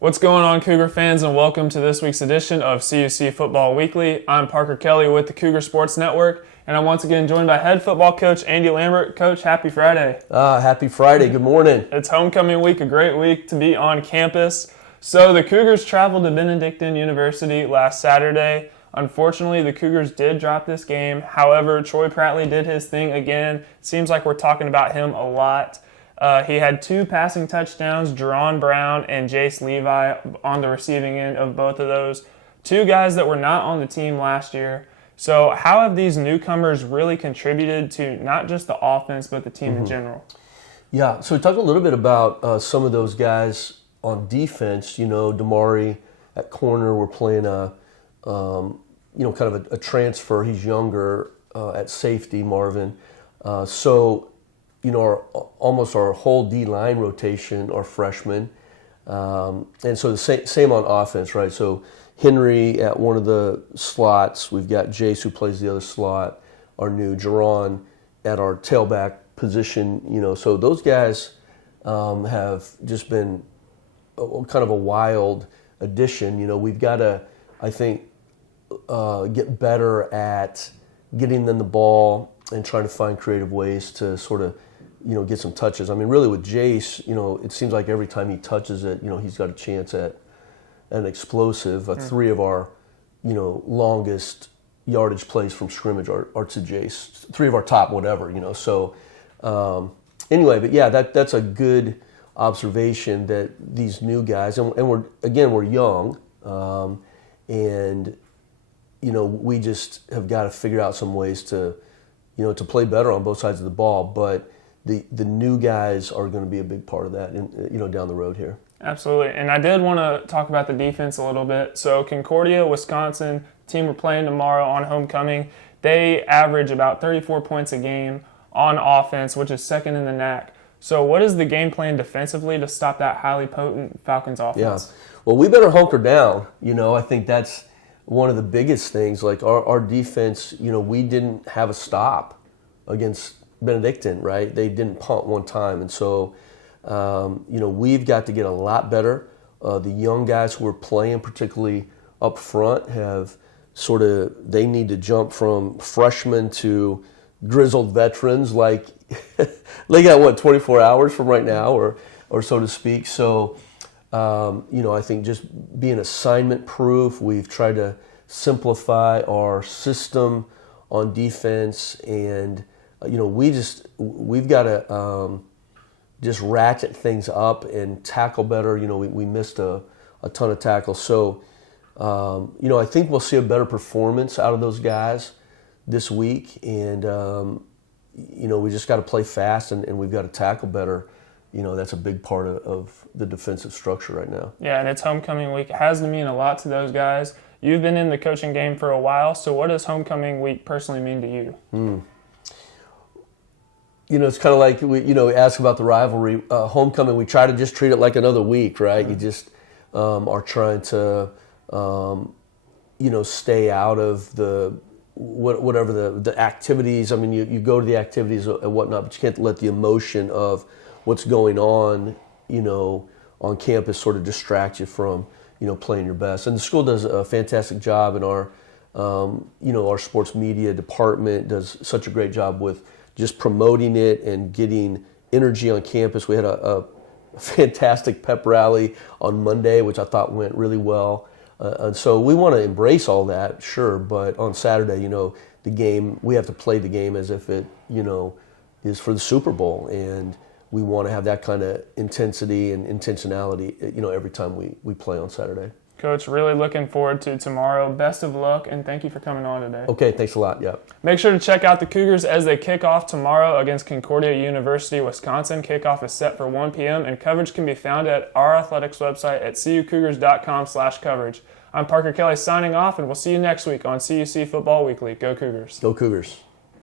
What's going on, Cougar fans, and welcome to this week's edition of CUC Football Weekly. I'm Parker Kelly with the Cougar Sports Network, and I'm once again joined by head football coach Andy Lambert. Coach, happy Friday. Happy Friday. Good morning. It's homecoming week, a great week to be on campus. So the Cougars traveled to Benedictine University last Saturday. Unfortunately, the Cougars did drop this game. However, Troy Prattley did his thing again. Seems like we're talking about him a lot. He had 2 passing touchdowns, Jerron Brown and Jace Levi on the receiving end of both of those. 2 guys that were not on the team last year. So how have these newcomers really contributed to not just the offense, but the team in general? Yeah, so we talked a little bit about some of those guys on defense. You know, Damari at corner, we're playing kind of a transfer. He's younger at safety, Marvin. Almost our whole D-line rotation are freshmen. And so the same on offense, right? So Henry at one of the slots. We've got Jace who plays the other slot, our new Jerron at our tailback position. So those guys have just been kind of a wild addition. We've got to, I think, get better at getting them the ball and trying to find creative ways to sort of get some touches. I mean, really with Jace, it seems like every time he touches it, he's got a chance at an explosive. 3 of our, longest yardage plays from scrimmage are to Jace. 3 of our top whatever, So anyway, but yeah, that's a good observation that these new guys, and we're young, and we just have got to figure out some ways to play better on both sides of the ball, but the new guys are going to be a big part of that, down the road here. Absolutely, and I did want to talk about the defense a little bit. So Concordia, Wisconsin, team we're playing tomorrow on homecoming, they average about 34 points a game on offense, which is second in the NAC. So what is the game plan defensively to stop that highly potent Falcons offense? Yeah, well, we better hunker down. I think that's one of the biggest things. Like our defense, we didn't have a stop against Benedictine, right? They didn't punt one time. And so, we've got to get a lot better. The young guys who are playing, particularly up front, they need to jump from freshmen to grizzled veterans. Like, they got 24 hours from right now or so to speak. So, I think just being assignment proof, we've tried to simplify our system on defense, and we've got to just ratchet things up and tackle better. We missed a ton of tackles, so I think we'll see a better performance out of those guys this week, and we just got to play fast and we've got to tackle better. That's a big part of the defensive structure right now. Yeah, and it's homecoming week. It has to mean a lot to those guys. You've been in the coaching game for a while, so what does homecoming week personally mean to you? It's kind of like we ask about the rivalry. Homecoming, we try to just treat it like another week, right? You just are trying to, stay out of whatever the activities. I mean, you go to the activities and whatnot, but you can't let the emotion of what's going on, on campus sort of distract you from, playing your best. And the school does a fantastic job, and our sports media department does such a great job with just promoting it and getting energy on campus. We had a fantastic pep rally on Monday, which I thought went really well. And so we want to embrace all that, sure, but on Saturday, the game, we have to play the game as if it, is for the Super Bowl, and we want to have that kind of intensity and intentionality, every time we play on Saturday. Coach, really looking forward to tomorrow. Best of luck, and thank you for coming on today. Okay, thanks a lot. Yeah. Make sure to check out the Cougars as they kick off tomorrow against Concordia University, Wisconsin. Kickoff is set for 1 p.m., and coverage can be found at our athletics website at cucougars.com/coverage. I'm Parker Kelly signing off, and we'll see you next week on CUC Football Weekly. Go Cougars. Go Cougars.